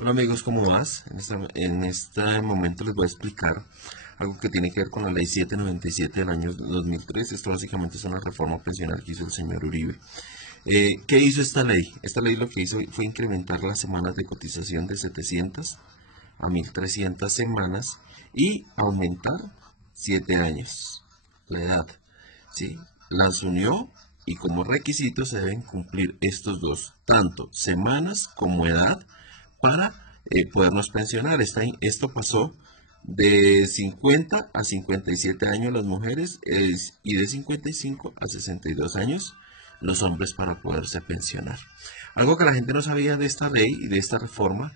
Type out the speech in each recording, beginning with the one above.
Hola amigos, ¿cómo vas? En este momento les voy a explicar algo que tiene que ver con la ley 797 del año 2003. Esto básicamente es una reforma pensional que hizo el señor Uribe. ¿Qué hizo esta ley? Esta ley lo que hizo fue incrementar las semanas de cotización de 700 a 1300 semanas y aumentar 7 años la edad. ¿Sí? Las unió y como requisito se deben cumplir estos dos, tanto semanas como edad, para podernos pensionar. Esto pasó de 50 a 57 años las mujeres y de 55 a 62 años los hombres para poderse pensionar. Algo que la gente no sabía de esta ley y de esta reforma,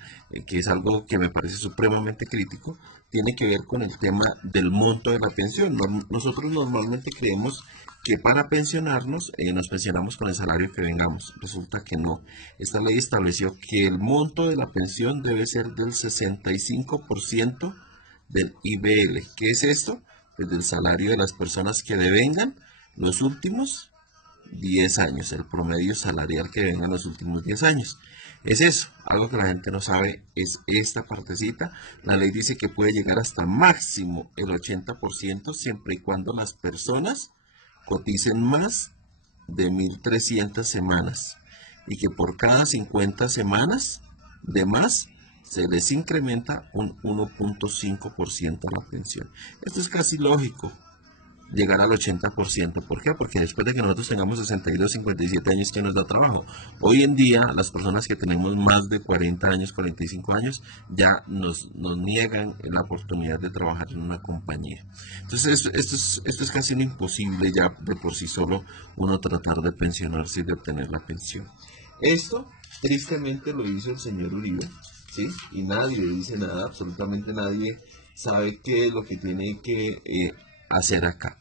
que es algo que me parece supremamente crítico, tiene que ver con el tema del monto de la pensión. Nosotros normalmente creemos que para pensionarnos nos pensionamos con el salario que vengamos. Resulta que no. Esta ley estableció que el monto de la pensión debe ser del 65% del IBL. ¿Qué es esto? Pues del salario de las personas que devengan los últimos 10 años, el promedio salarial que vengan los últimos 10 años. Es eso, algo que la gente no sabe es esta partecita. La ley dice que puede llegar hasta máximo el 80% siempre y cuando las personas coticen más de 1300 semanas y que por cada 50 semanas de más se les incrementa un 1.5% la pensión. Esto es casi lógico, llegar al 80%. ¿Por qué? Porque después de que nosotros tengamos 62, 57 años, ¿quién nos da trabajo? Hoy en día, las personas que tenemos más de 40 años, 45 años, ya nos niegan la oportunidad de trabajar en una compañía. Entonces, esto es casi un imposible ya de por sí solo uno tratar de pensionarse y de obtener la pensión. Esto, tristemente, lo hizo el señor Uribe, ¿sí? Y nadie le dice nada, absolutamente nadie sabe qué es lo que tiene que hacer acá.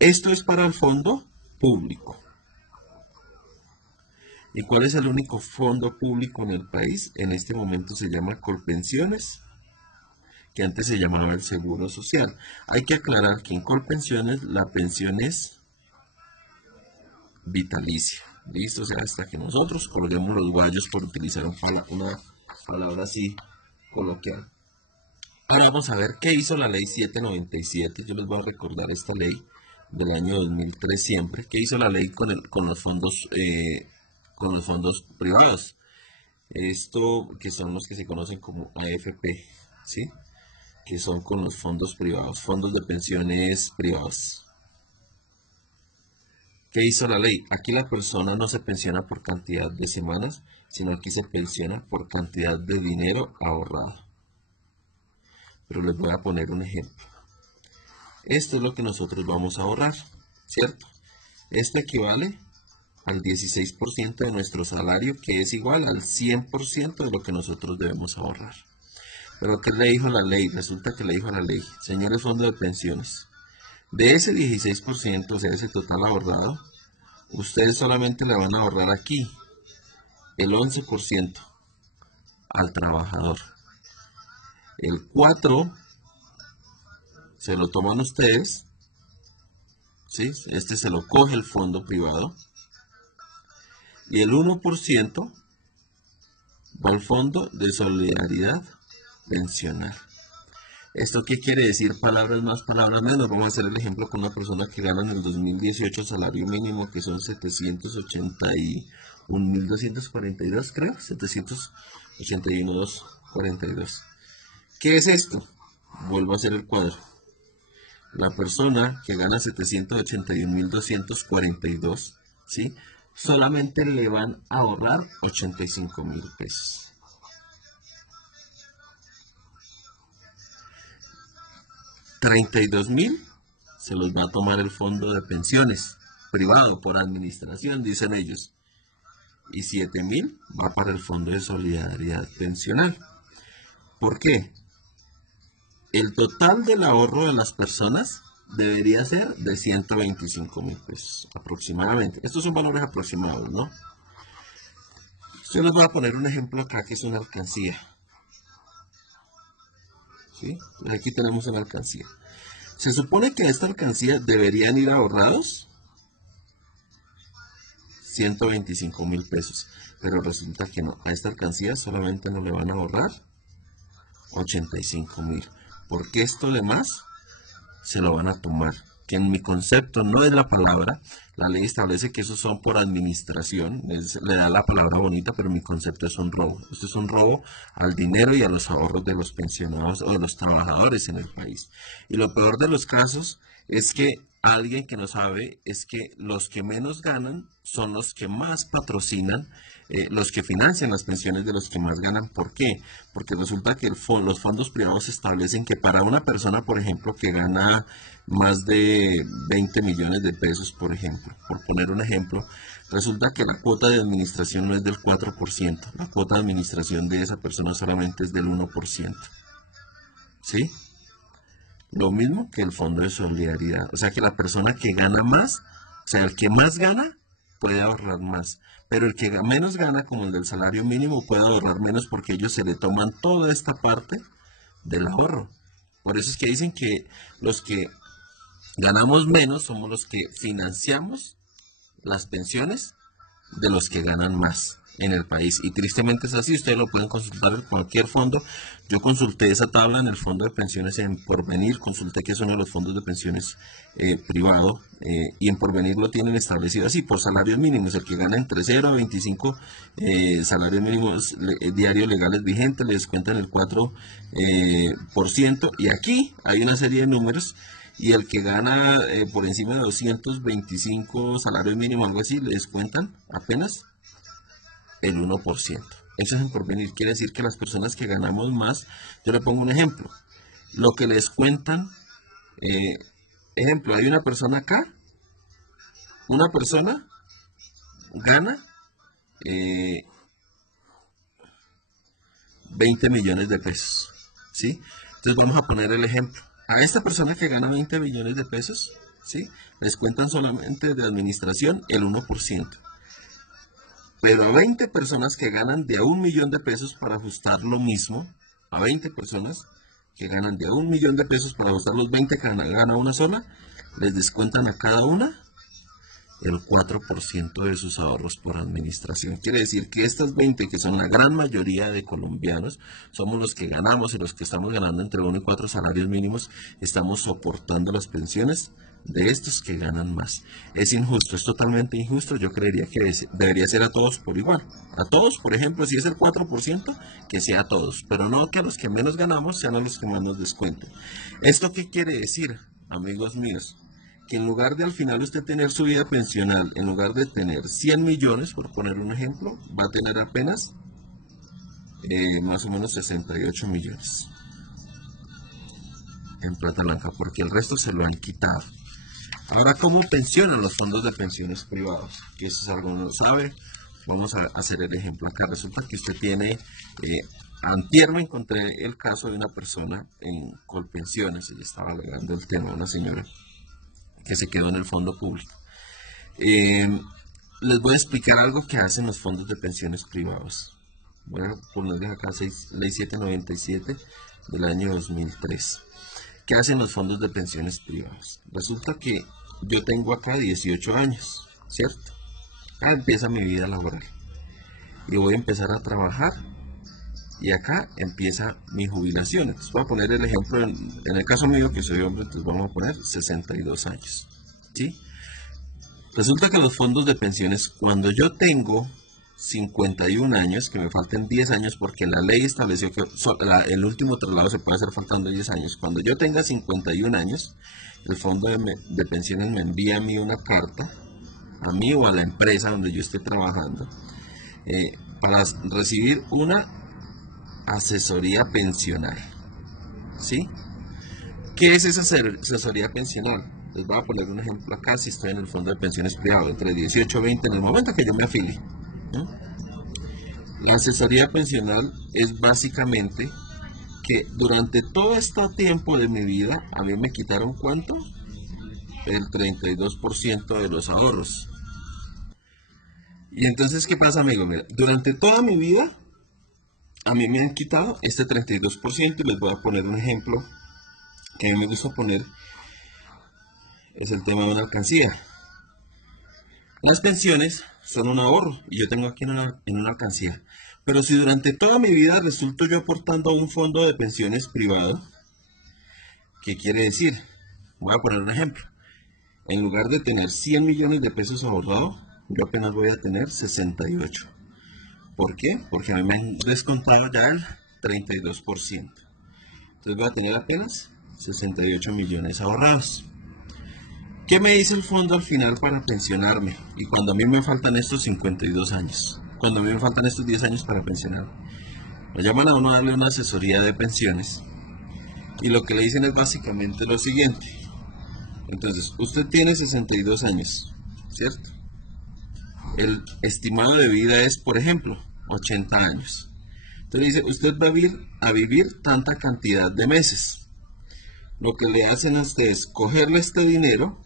Esto es para el fondo público. ¿Y cuál es el único fondo público en el país? En este momento se llama Colpensiones, que antes se llamaba el Seguro Social. Hay que aclarar que en Colpensiones la pensión es vitalicia. ¿Listo? O sea, hasta que nosotros colguemos los guayos por utilizar una palabra así coloquial. Ahora vamos a ver qué hizo la ley 797. Yo les voy a recordar esta ley del año 2003 siempre. ¿Qué hizo la ley con los fondos privados? Esto que son los que se conocen como AFP, ¿sí? Que son con los fondos privados, fondos de pensiones privados. ¿Qué hizo la ley? Aquí la persona no se pensiona por cantidad de semanas, sino aquí se pensiona por cantidad de dinero ahorrado. Pero les voy a poner un ejemplo. Esto es lo que nosotros vamos a ahorrar, ¿cierto? Esto equivale al 16% de nuestro salario, que es igual al 100% de lo que nosotros debemos ahorrar. Pero ¿qué le dijo la ley? Resulta que le dijo la ley, señores fondos de pensiones, de ese 16%, o sea, ese total ahorrado, ustedes solamente le van a ahorrar aquí el 11% al trabajador. El 4% se lo toman ustedes, ¿sí? Este se lo coge el fondo privado. Y el 1% va al Fondo de Solidaridad Pensional. ¿Esto qué quiere decir? Palabras más, palabras menos. Vamos a hacer el ejemplo con una persona que gana en el 2018 salario mínimo, que son 781.242, creo. 781.242. ¿Qué es esto? Vuelvo a hacer el cuadro. La persona que gana 781.242, ¿sí? Solamente le van a ahorrar 85.000 pesos. 32.000 se los va a tomar el fondo de pensiones privado por administración, dicen ellos. Y 7.000 va para el fondo de solidaridad pensional. ¿Por qué? El total del ahorro de las personas debería ser de 125.000 pesos aproximadamente. Estos son valores aproximados, ¿no? Yo les voy a poner un ejemplo acá que es una alcancía. ¿Sí? Aquí tenemos una alcancía. Se supone que a esta alcancía deberían ir ahorrados 125 mil pesos. Pero resulta que no, a esta alcancía solamente no le van a ahorrar 85 mil. Porque esto demás se lo van a tomar. Que en mi concepto no es la palabra. La ley establece que esos son por administración. Le da la palabra bonita, pero mi concepto es un robo. Esto es un robo al dinero y a los ahorros de los pensionados o de los trabajadores en el país. Y lo peor de los casos es que alguien que no sabe es que los que menos ganan son los que más patrocinan, los que financian las pensiones de los que más ganan. ¿Por qué? Porque resulta que los fondos privados establecen que para una persona, por ejemplo, que gana más de 20 millones de pesos, por ejemplo, por poner un ejemplo, resulta que la cuota de administración no es del 4%, la cuota de administración de esa persona solamente es del 1%. ¿Sí? Lo mismo que el fondo de solidaridad. O sea que la persona que gana más, o sea, el que más gana, puede ahorrar más. Pero el que menos gana, como el del salario mínimo, puede ahorrar menos porque ellos se le toman toda esta parte del ahorro. Por eso es que dicen que los que ganamos menos somos los que financiamos las pensiones de los que ganan más en el país. Y tristemente es así, ustedes lo pueden consultar en cualquier fondo. Yo consulté esa tabla en el fondo de pensiones en Porvenir, consulté que es uno de los fondos de pensiones privado, y en Porvenir lo tienen establecido así, por salarios mínimos. El que gana entre 0 a 25 salarios mínimos diarios legales vigentes, le descuentan el 4%, y aquí hay una serie de números. Y el que gana por encima de 225 salarios mínimos, algo así, le descuentan apenas el 1%. Eso es en Porvenir. Quiere decir que las personas que ganamos más, yo le pongo un ejemplo. Lo que les cuentan, ejemplo, hay una persona acá, una persona gana 20 millones de pesos. ¿Sí? Entonces vamos a poner el ejemplo. A esta persona que gana 20 millones de pesos, ¿sí? Les cuentan solamente de administración el 1%. Pero a 20 personas que ganan de a 1 millón de pesos para ajustar lo mismo, a 20 personas que ganan de a 1 millón de pesos para ajustar los 20 que gana una sola, les descuentan a cada una el 4% de sus ahorros por administración. Quiere decir que estas 20, que son la gran mayoría de colombianos, somos los que ganamos y los que estamos ganando entre 1 y 4 salarios mínimos, estamos soportando las pensiones de estos que ganan más. Es injusto, es totalmente injusto. Yo creería que debería ser a todos por igual. A todos, por ejemplo, si es el 4%, que sea a todos, pero no que a los que menos ganamos sean a los que más nos descuenten. ¿Esto qué quiere decir, amigos míos? Que en lugar de al final usted tener su vida pensional, en lugar de tener 100 millones, por poner un ejemplo, va a tener apenas más o menos 68 millones en plata blanca, porque el resto se lo han quitado. Ahora, ¿cómo pensionan los fondos de pensiones privados? Que eso es algo que no sabe. Vamos a hacer el ejemplo acá. Resulta que usted tiene, antier me encontré el caso de una persona en Colpensiones, y estaba alegando el tema, una señora que se quedó en el fondo público. Les voy a explicar algo que hacen los fondos de pensiones privados. Voy a ponerles acá ley 797 del año 2003. ¿Qué hacen los fondos de pensiones privados? Resulta que yo tengo acá 18 años, ¿cierto? Empieza mi vida laboral y voy a empezar a trabajar, y acá empieza mi jubilación. Entonces voy a poner el ejemplo, en el caso mío, que soy hombre, entonces vamos a poner 62 años, ¿sí? Resulta que los fondos de pensiones, cuando yo tengo 51 años, que me falten 10 años, porque la ley estableció que el último traslado se puede hacer faltando 10 años. Cuando yo tenga 51 años, el fondo de pensiones me envía a mí una carta, a mí o a la empresa donde yo esté trabajando, para recibir una asesoría pensional, ¿sí? ¿Qué es esa asesoría pensional? Les voy a poner un ejemplo acá. Si estoy en el fondo de pensiones privado entre 18 y 20, en el momento que yo me afilie, ¿no? La asesoría pensional es básicamente que durante todo este tiempo de mi vida a mí me quitaron, ¿cuánto? El 32% de los ahorros. Y entonces, ¿qué pasa, amigo? Mira, durante toda mi vida a mí me han quitado este 32%, y les voy a poner un ejemplo que a mí me gusta poner. Es el tema de una alcancía. Las pensiones son un ahorro y yo tengo aquí en una alcancía. Pero si durante toda mi vida resulto yo aportando a un fondo de pensiones privado, ¿qué quiere decir? Voy a poner un ejemplo. En lugar de tener 100 millones de pesos ahorrados, yo apenas voy a tener 68. ¿Por qué? Porque a mí me han descontado ya el 32%. Entonces voy a tener apenas 68 millones ahorrados. ¿Qué me dice el fondo al final para pensionarme? Y cuando a mí me faltan estos 52 años, cuando a mí me faltan estos 10 años para pensionarme, lo llaman a uno a darle una asesoría de pensiones y lo que le dicen es básicamente lo siguiente. Entonces, usted tiene 62 años, ¿cierto? El estimado de vida es, por ejemplo, 80 años. Entonces dice, usted va a vivir tanta cantidad de meses. Lo que le hacen a usted es cogerle este dinero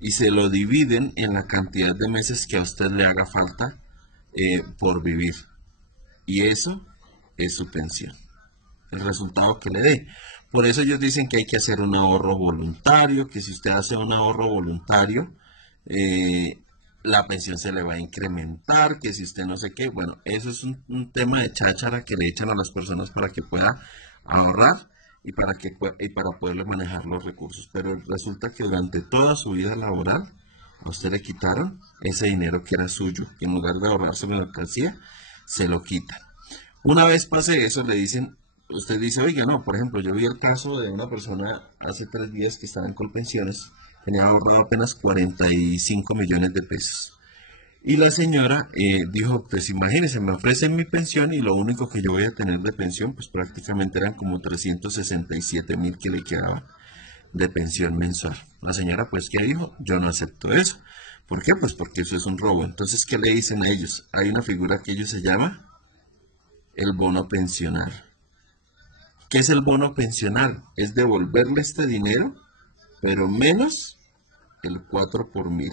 y se lo dividen en la cantidad de meses que a usted le haga falta por vivir. Y eso es su pensión, el resultado que le dé. Por eso ellos dicen que hay que hacer un ahorro voluntario, que si usted hace un ahorro voluntario, la pensión se le va a incrementar, que si usted no sé qué. Bueno, eso es un tema de cháchara que le echan a las personas para que pueda ahorrar y para poderle manejar los recursos. Pero resulta que durante toda su vida laboral, a usted le quitaron ese dinero que era suyo, y en lugar de ahorrárselo en la alcancía, se lo quitan. Una vez pase eso, le dicen, usted dice, oiga, no, por ejemplo, yo vi el caso de una persona hace 3 días que estaba en Colpensiones, tenía ahorrado apenas 45 millones de pesos. Y la señora dijo, pues imagínense, me ofrecen mi pensión y lo único que yo voy a tener de pensión, pues prácticamente eran como 367.000 que le quedaba de pensión mensual. La señora, pues, ¿qué dijo? Yo no acepto eso. ¿Por qué? Pues porque eso es un robo. Entonces, ¿qué le dicen a ellos? Hay una figura que ellos se llama el bono pensional. ¿Qué es el bono pensional? Es devolverle este dinero, pero menos el 4 por mil.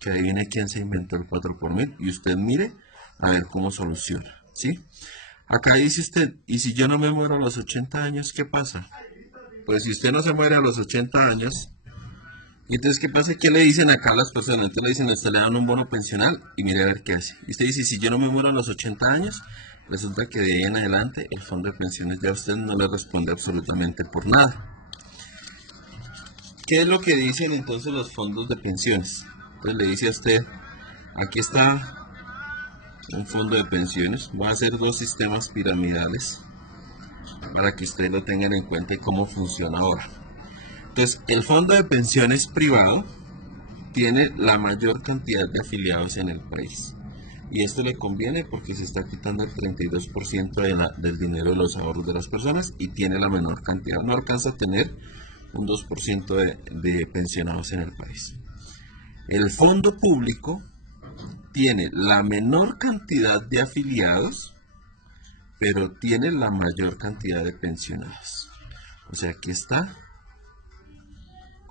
Que adivine quién se inventó el 4 por mil y usted mire a ver cómo soluciona, ¿sí? Acá dice usted, ¿y si yo no me muero a los 80 años, qué pasa? Pues si usted no se muere a los 80 años, ¿y entonces qué pasa? ¿Qué le dicen acá a las personas? Entonces le dicen, a usted le dan un bono pensional y mire a ver qué hace. Y usted dice, si yo no me muero a los 80 años, resulta que de ahí en adelante el fondo de pensiones ya a usted no le responde absolutamente por nada. ¿Qué es lo que dicen entonces los fondos de pensiones? Entonces le dice a usted, aquí está un fondo de pensiones, va a ser 2 sistemas piramidales para que ustedes lo tengan en cuenta y cómo funciona ahora. Entonces, el fondo de pensiones privado tiene la mayor cantidad de afiliados en el país. Y esto le conviene porque se está quitando el 32% del dinero de los ahorros de las personas y tiene la menor cantidad. No alcanza a tener un 2% de pensionados en el país. El fondo público tiene la menor cantidad de afiliados, pero tiene la mayor cantidad de pensionados. O sea, aquí está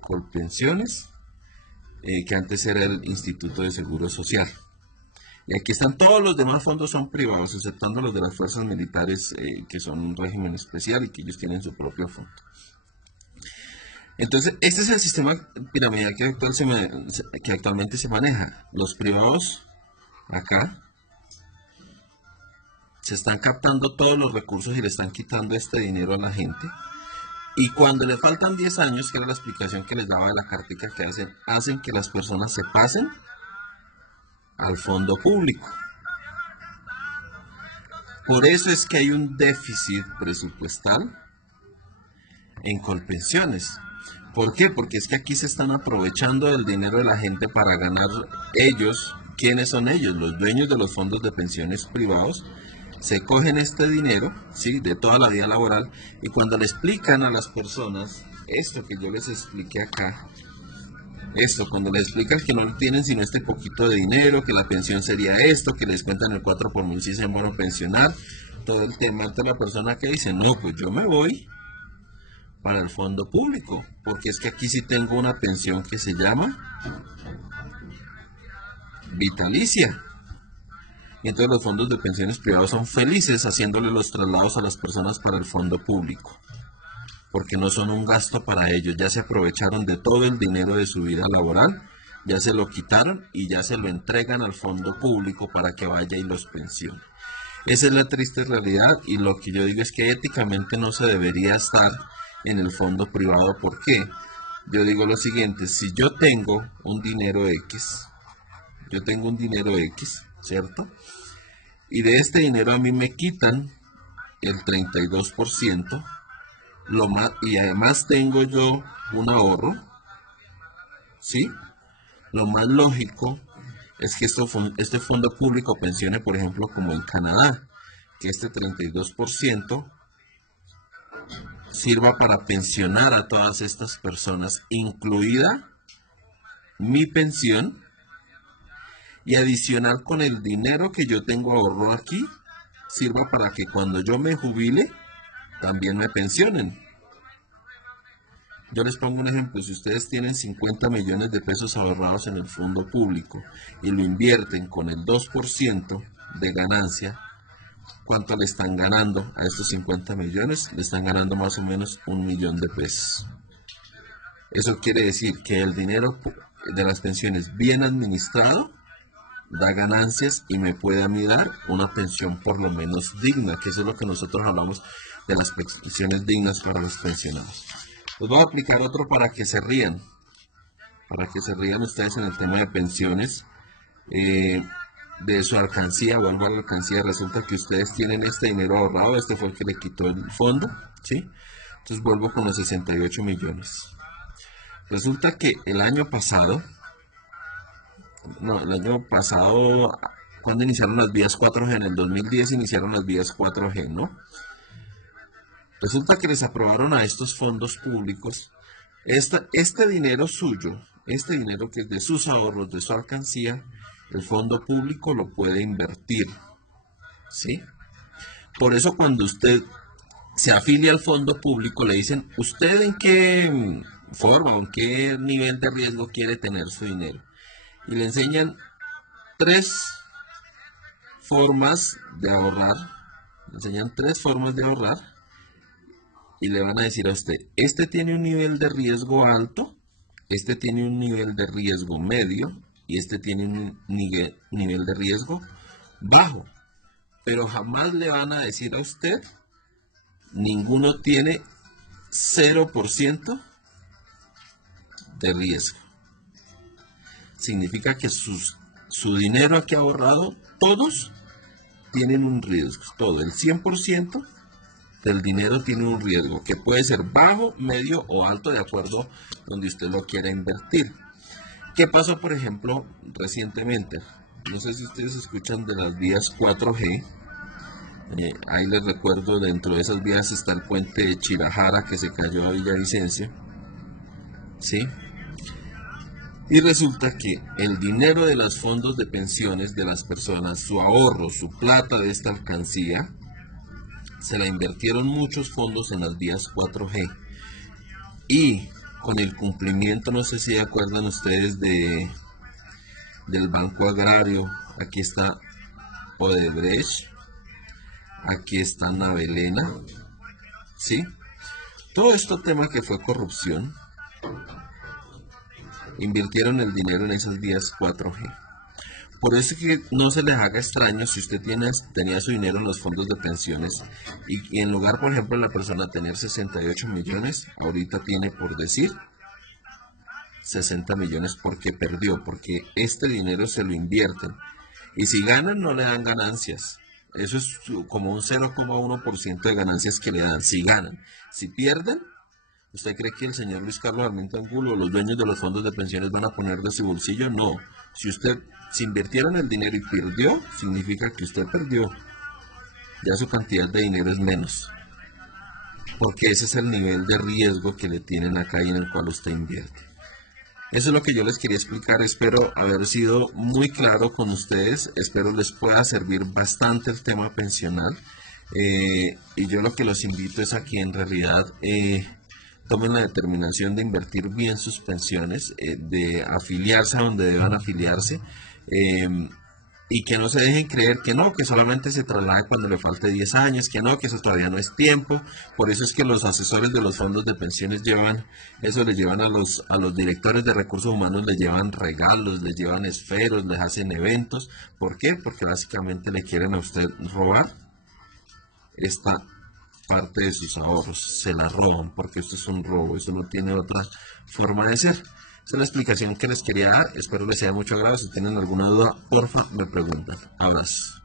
Colpensiones, que antes era el Instituto de Seguro Social. Y aquí están todos los demás fondos, son privados, exceptando los de las fuerzas militares, que son un régimen especial y que ellos tienen su propio fondo. Entonces, este es el sistema piramidal que actualmente se maneja. Los privados, acá, se están captando todos los recursos y le están quitando este dinero a la gente. Y cuando le faltan 10 años, que era la explicación que les daba de la cartica que hacen que las personas se pasen al fondo público. Por eso es que hay un déficit presupuestal en Colpensiones. ¿Por qué? Porque es que aquí se están aprovechando del dinero de la gente para ganar ellos. ¿Quiénes son ellos? Los dueños de los fondos de pensiones privados. Se cogen este dinero, ¿sí?, de toda la vida laboral, y cuando le explican a las personas esto que yo les expliqué acá, cuando les explican que no tienen sino este poquito de dinero, que la pensión sería esto, que les cuentan el 4 por mil si es en bono pensional, todo el tema de la persona que dice, no, pues yo me voy para el fondo público, porque es que aquí sí tengo una pensión que se llama vitalicia. Y entonces los fondos de pensiones privados son felices haciéndole los traslados a las personas para el fondo público, porque no son un gasto para ellos, ya se aprovecharon de todo el dinero de su vida laboral ya se lo quitaron y ya se lo entregan al fondo público para que vaya y los pensione. Esa es la triste realidad y lo que yo digo es que éticamente no se debería estar en el fondo privado. ¿Por qué? Yo digo lo siguiente, si yo tengo un dinero X, ¿cierto? Y de este dinero a mí me quitan el 32%, y además tengo yo un ahorro, ¿sí? Lo más lógico es que este fondo público pensione, por ejemplo, como en Canadá, que este 32% sirva para pensionar a todas estas personas, incluida mi pensión, y adicional con el dinero que yo tengo ahorrado aquí, sirva para que cuando yo me jubile, también me pensionen. Yo les pongo un ejemplo, si ustedes tienen 50 millones de pesos ahorrados en el fondo público y lo invierten con el 2% de ganancia, ¿cuánto le están ganando a estos 50 millones? Le están ganando más o menos 1.000.000 de pesos. Eso quiere decir que el dinero de las pensiones bien administrado da ganancias y me puede a mí dar una pensión por lo menos digna, que eso es lo que nosotros hablamos de las pensiones dignas para los pensionados. Les voy a aplicar otro para que se rían ustedes en el tema de pensiones. De su alcancía, vuelvo a la alcancía, resulta que ustedes tienen este dinero ahorrado, este fue el que le quitó el fondo, ¿sí? Entonces vuelvo con los 68 millones. Resulta que el año pasado, cuando iniciaron las vías 4G, en el 2010 iniciaron las vías 4G, ¿no? Resulta que les aprobaron a estos fondos públicos este dinero suyo, este dinero que es de sus ahorros, de su alcancía, el fondo público lo puede invertir, ¿sí? Por eso cuando usted se afilia al fondo público le dicen, ¿usted en qué forma, en qué nivel de riesgo quiere tener su dinero? Y le enseñan 3 formas de ahorrar, y le van a decir a usted, este tiene un nivel de riesgo alto, este tiene un nivel de riesgo medio y este tiene un nivel de riesgo bajo. Pero jamás le van a decir a usted, ninguno tiene 0% de riesgo. Significa que su dinero aquí ahorrado, todos tienen un riesgo, todo, el 100% del dinero tiene un riesgo que puede ser bajo, medio o alto de acuerdo donde usted lo quiera invertir. ¿Qué pasó, por ejemplo, recientemente? No sé si ustedes escuchan de las vías 4G. Ahí les recuerdo, dentro de esas vías está el puente de Chirajara que se cayó a Villavicencio, ¿sí? Y resulta que el dinero de los fondos de pensiones de las personas, su ahorro, su plata de esta alcancía, se la invirtieron muchos fondos en las vías 4G. Y con el cumplimiento, no sé si acuerdan ustedes del Banco Agrario, aquí está Odebrecht, aquí está Navelena, ¿sí? Todo este tema que fue corrupción, invirtieron el dinero en esas vías 4G. Por eso es que no se les haga extraño si usted tenía su dinero en los fondos de pensiones y en lugar, por ejemplo, la persona tener 68 millones, ahorita tiene, por decir, 60 millones porque perdió, porque este dinero se lo invierten. Y si ganan, no le dan ganancias. Eso es como un 0,1% de ganancias que le dan si ganan. Si pierden, ¿usted cree que el señor Luis Carlos Armento Angulo o los dueños de los fondos de pensiones van a poner de su bolsillo? No. Si invirtieron el dinero y perdió, significa que usted perdió. Ya su cantidad de dinero es menos. Porque ese es el nivel de riesgo que le tienen acá y en el cual usted invierte. Eso es lo que yo les quería explicar. Espero haber sido muy claro con ustedes. Espero les pueda servir bastante el tema pensional. Y yo lo que los invito es a que en realidad tomen la determinación de invertir bien sus pensiones, de afiliarse a donde deban afiliarse. Y que no se dejen creer que no, que solamente se traslada cuando le falte 10 años, que no, que eso todavía no es tiempo. Por eso es que los asesores de los fondos de pensiones llevan, eso les llevan a los directores de recursos humanos, les llevan regalos, les llevan esferos, les hacen eventos. ¿Por qué? Porque básicamente le quieren a usted robar esta parte de sus ahorros, se la roban, porque esto es un robo, eso no tiene otra forma de ser. Esa es la explicación que les quería dar, espero les sea de mucho agrado. Si tienen alguna duda, porfa, me preguntan. A más.